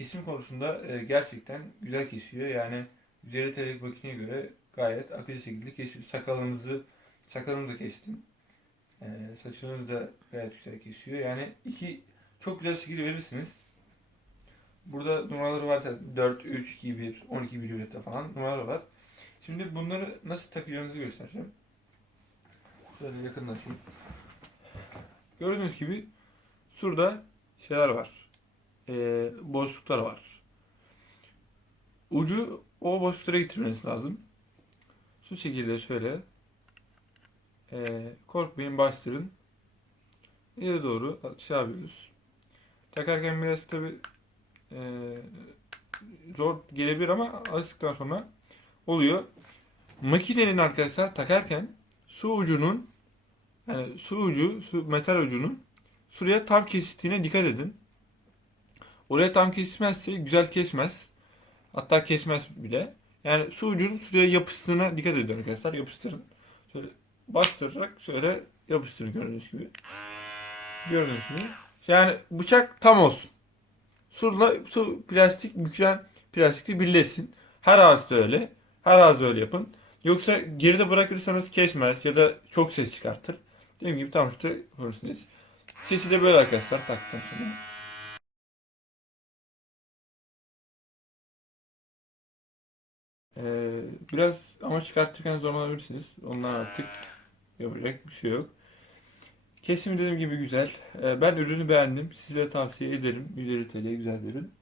kesim konusunda e, gerçekten güzel kesiyor. Yani 150 TL'lik makineye göre gayet akıcı şekilde kesiyor. Sakalınızı, sakalımı da kestim. E, saçınızı da gayet güzel kesiyor. Yani iki çok güzel şekilde verirsiniz. Burada numaraları varsa 4, 3, 2, 1, 12 milimetre falan numaraları var. Şimdi bunları nasıl takacağınızı göstereceğim. Şöyle yakınlaşayım. Gördüğünüz gibi şurada şeyler var. Ee, boşluklar var. Ucu o boşluklara getirmeniz lazım. Şu şekilde şöyle ee, korkmayın bastırın. İleri doğru şey yapıyoruz. Takarken biraz tabi zor gelebilir ama alıştıktan sonra oluyor. Makinenin arkadaşlar takarken su ucunun yani su ucu, su metal ucunun şuraya tam kesittiğine dikkat edin. Oraya tam kesmezse güzel kesmez. Hatta kesmez bile. Yani su ucunun şuraya yapıştığına dikkat edin arkadaşlar. Yapıştırın. Şöyle bastırarak şöyle yapıştırın gördüğünüz gibi. Gördüğünüz gibi. Yani bıçak tam olsun. Surla su plastik bükülen plastikle birleşsin. Her ağızda öyle. Her ağızda öyle yapın. Yoksa geride bırakırsanız kesmez ya da çok ses çıkartır. Dediğim gibi tam işte görürsünüz. Sesi de böyle arkadaşlar taktıktan sonra. Ee, biraz ama çıkartırken zorlanabilirsiniz. Ondan artık yapacak bir şey yok. Kesim dediğim gibi güzel. Ee, ben ürünü beğendim. Size tavsiye ederim. 150 TL güzel bir ürün.